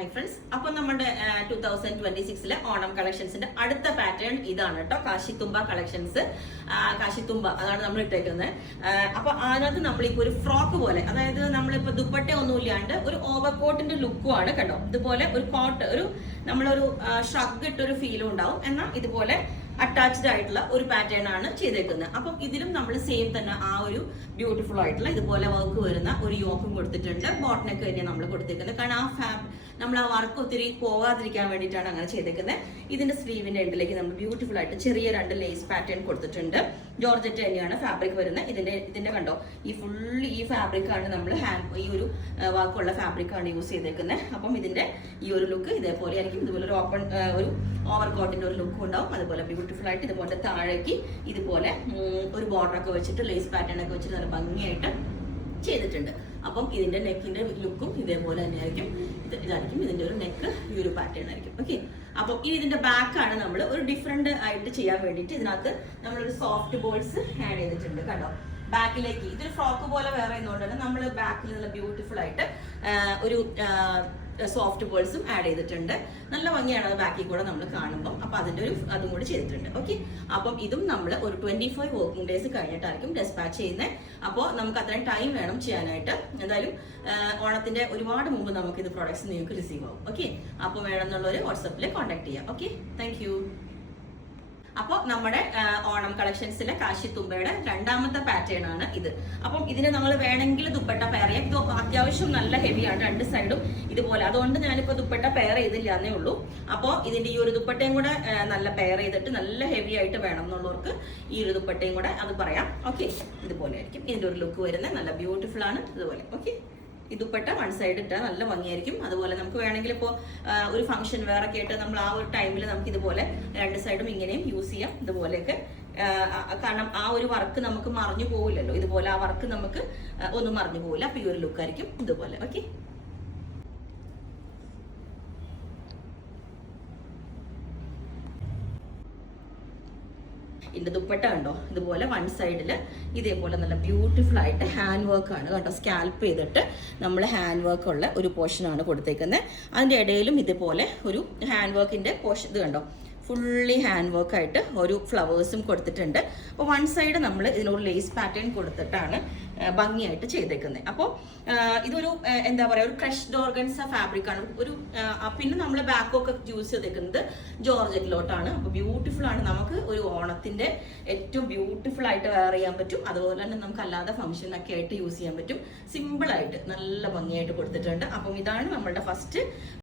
Hi friends, അപ്പൊ നമ്മുടെ 2026 ഓണം കളക്ഷൻസിന്റെ അടുത്ത പാറ്റേൺ ഇതാണ് കേട്ടോ. കാശിത്തുമ്പ കളക്ഷൻസ്. കാശിത്തുമ്പ അതാണ് നമ്മൾ ഇട്ടേക്കുന്നത്. അപ്പൊ അതിനകത്ത് നമ്മളിപ്പോ ഒരു ഫ്രോക്ക് പോലെ, അതായത് നമ്മളിപ്പോ ദുപ്പട്ട ഒന്നും ഇല്ലാണ്ട് ഒരു ഓവർകോട്ടിന്റെ ലുക്കും ആണ് കണ്ടോ. ഇതുപോലെ ഒരു കോട്ട്, ഒരു നമ്മളൊരു ഷ്രഗ് ഇട്ടൊരു ഫീലും ഉണ്ടാവും. എന്നാൽ ഇതുപോലെ അറ്റാച്ച്ഡ് ആയിട്ടുള്ള ഒരു പാറ്റേൺ ആണ് ചെയ്തേക്കുന്നത്. അപ്പം ഇതിലും നമ്മൾ സെയിം തന്നെ ആ ഒരു ബ്യൂട്ടിഫുൾ ആയിട്ടുള്ള ഇതുപോലെ വർക്ക് വരുന്ന ഒരു യോക്കും കൊടുത്തിട്ടുണ്ട്. ബോട്ടനൊക്കെ തന്നെ നമ്മൾ കൊടുത്തേക്കുന്നത്. കാരണം നമ്മൾ ആ വർക്ക് ഒത്തിരി പോകാതിരിക്കാൻ വേണ്ടിയിട്ടാണ് അങ്ങനെ ചെയ്തേക്കുന്നത്. ഇതിന്റെ സ്ലീവിന്റെ എൻഡിലേക്ക് നമ്മൾ ബ്യൂട്ടിഫുൾ ആയിട്ട് ചെറിയ 2 ലേസ് പാറ്റേൺ കൊടുത്തിട്ടുണ്ട്. ജോർജറ്റ് തന്നെയാണ് ഫാബ്രിക് വരുന്നത്. ഇതിന്റെ കണ്ടോ, ഈ ഫാബ്രിക് ആണ് നമ്മൾ ഈ ഒരു വർക്കുള്ള ഫാബ്രിക് ആണ് യൂസ് ചെയ്തേക്കുന്നത്. അപ്പം ഇതിന്റെ ഈ ഒരു ലുക്ക് ഇതേപോലെ ആയിരിക്കും. ഇതുപോലെ ഒരു ഒരു ഓവർകോട്ടിന്റെ ഒരു ലുക്കും ഉണ്ടാവും. അതുപോലെ ബ്യൂട്ടിഫുൾ ആയിട്ട് ഇതുപോലെ താഴേക്ക് ഇതുപോലെ ഒരു ബോർഡർ ഒക്കെ വെച്ചിട്ട് ലേസ് പാറ്റേൺ ഒക്കെ വെച്ചിട്ട് നല്ല ഭംഗിയായിട്ട് ചെയ്തിട്ടുണ്ട്. അപ്പം ഇതിന്റെ നെക്കിന്റെ ലുക്കും ഇതേപോലെ തന്നെയായിരിക്കും. ഇതായിരിക്കും ഇതിന്റെ ഒരു നെക്ക്, ഈ ഒരു പാറ്റേൺ ആയിരിക്കും. ഓക്കെ, അപ്പം ഇതിന്റെ ബാക്ക് ആണ് നമ്മൾ ഒരു ഡിഫറെന്റ് ആയിട്ട് ചെയ്യാൻ വേണ്ടിയിട്ട് ഇതിനകത്ത് നമ്മളൊരു സോഫ്റ്റ് ബോൾസ് ആഡ് ചെയ്തിട്ടുണ്ട് കണ്ടോ. ബാക്കിലേക്ക് ഇതൊരു ഫ്രോക്ക് പോലെ വേറെ ചെയ്യുന്നതുകൊണ്ട് നമ്മൾ ബാക്കിൽ നല്ല ബ്യൂട്ടിഫുൾ ആയിട്ട് ഒരു സോഫ്റ്റ് ബോൾസും ആഡ് ചെയ്തിട്ടുണ്ട്. നല്ല ഭംഗിയാണ് അത് ബാക്കിൽ കൂടെ നമ്മൾ കാണുമ്പോൾ. അപ്പൊ അതിന്റെ ഒരു അതും കൂടി ചെയ്തിട്ടുണ്ട്. ഓക്കെ, അപ്പം ഇതും നമ്മൾ ഒരു 25 വർക്കിംഗ് ഡേയ്സ് കഴിഞ്ഞിട്ടായിരിക്കും ഡെസ്പാച്ച് ചെയ്യുന്നത്. അപ്പോൾ നമുക്ക് അത്രയും ടൈം വേണം ചെയ്യാനായിട്ട്. എന്തായാലും ഓണത്തിന്റെ ഒരുപാട് മുമ്പ് നമുക്ക് ഇത് പ്രോഡക്ട്സ് നിങ്ങൾക്ക് റിസീവ് ആവും. ഓക്കെ, അപ്പോൾ വേണമെന്നുള്ളവർ വാട്സപ്പിൽ കോൺടാക്ട് ചെയ്യാം. Okay, thank you. അപ്പോൾ നമ്മുടെ ഓണം കളക്ഷൻസിലെ കാശിത്തുമ്പയുടെ രണ്ടാമത്തെ പാറ്റേൺ ആണ് ഇത്. അപ്പം ഇതിന് നമ്മൾ വേണമെങ്കിൽ ദുപ്പട്ട പെയർ ചെയ്യാം. ഇത് അത്യാവശ്യം നല്ല ഹെവിയാണ് 2 സൈഡും ഇതുപോലെ. അതുകൊണ്ട് ഞാനിപ്പോൾ ദുപ്പട്ട പെയർ ചെയ്തില്ല എന്നേ ഉള്ളൂ. അപ്പോൾ ഇതിന്റെ ഈ ഒരു ദുപ്പട്ടയും കൂടെ നല്ല പെയർ ചെയ്തിട്ട് നല്ല ഹെവി ആയിട്ട് വേണം എന്നുള്ളവർക്ക് ഈ ഒരു ദുപ്പട്ടയും കൂടെ അത് പറയാം. ഓക്കെ, ഇതുപോലെ ആയിരിക്കും ഇതിന്റെ ഒരു ലുക്ക് വരുന്നത്. നല്ല ബ്യൂട്ടിഫുൾ ആണ് ഇതുപോലെ. ഓക്കെ, ഈ ദുപ്പട്ട 1 സൈഡ് ഇട്ടാൽ നല്ല ഭംഗിയായിരിക്കും. അതുപോലെ നമുക്ക് വേണമെങ്കിൽ ഇപ്പോൾ ഒരു ഫംഗ്ഷൻ വേറെ ഒക്കെ ആയിട്ട് നമ്മൾ ആ ഒരു ടൈമിൽ നമുക്ക് ഇതുപോലെ 2 സൈഡും ഇങ്ങനെയും യൂസ് ചെയ്യാം. ഇതുപോലെയൊക്കെ കാരണം ആ ഒരു വർക്ക് നമുക്ക് മറിഞ്ഞു പോവില്ലല്ലോ. ഇതുപോലെ ആ വർക്ക് നമുക്ക് ഒന്നും മറിഞ്ഞു പോവില്ല. അപ്പൊ ഈ ഒരു ലുക്കായിരിക്കും ഇതുപോലെ. ഓക്കെ, ഇതിന്റെ ദുപ്പട്ട കണ്ടോ, ഇതുപോലെ 1 സൈഡിൽ ഇതേപോലെ നല്ല ബ്യൂട്ടിഫുൾ ആയിട്ട് ഹാൻഡ് വർക്ക് ആണ് കേട്ടോ. സ്കാൽപ്പ് ചെയ്തിട്ട് നമ്മൾ ഹാൻഡ് വർക്ക് ഉള്ള ഒരു പോർഷൻ ആണ് കൊടുത്തേക്കുന്നത്. അതിന്റെ ഇടയിലും ഇതുപോലെ ഒരു ഹാൻഡ് വർക്കിന്റെ പോർഷൻ ഇത് കണ്ടോ, ഫുള്ളി ഹാൻഡ് വർക്ക് ആയിട്ട് ഒരു ഫ്ലവേഴ്സും കൊടുത്തിട്ടുണ്ട്. അപ്പോൾ 1 സൈഡ് നമ്മൾ ഇതിനൊരു ലേസ് പാറ്റേൺ കൊടുത്തിട്ടാണ് ഭംഗിയായിട്ട് ചെയ്തേക്കുന്നത്. അപ്പോൾ ഇതൊരു എന്താ പറയുക, ഒരു ക്രഷ്ഡ് ഓർഗൻസ ഫാബ്രിക് ആണ്. ഒരു പിന്നെ നമ്മൾ ബാക്കൊക്കെ യൂസ് ചെയ്തേക്കുന്നത് ജോർജറ്റിലോട്ടാണ്. അപ്പോൾ ബ്യൂട്ടിഫുൾ ആണ്. നമുക്ക് ഒരു ഓണത്തിന്റെ ഏറ്റവും ബ്യൂട്ടിഫുൾ ആയിട്ട് വെയർ ചെയ്യാൻ പറ്റും. അതുപോലെ തന്നെ നമുക്ക് അല്ലാതെ ഫംഗ്ഷനൊക്കെ ആയിട്ട് യൂസ് ചെയ്യാൻ പറ്റും. സിമ്പിൾ ആയിട്ട് നല്ല ഭംഗിയായിട്ട് കൊടുത്തിട്ടുണ്ട്. അപ്പം ഇതാണ് നമ്മളുടെ ഫസ്റ്റ്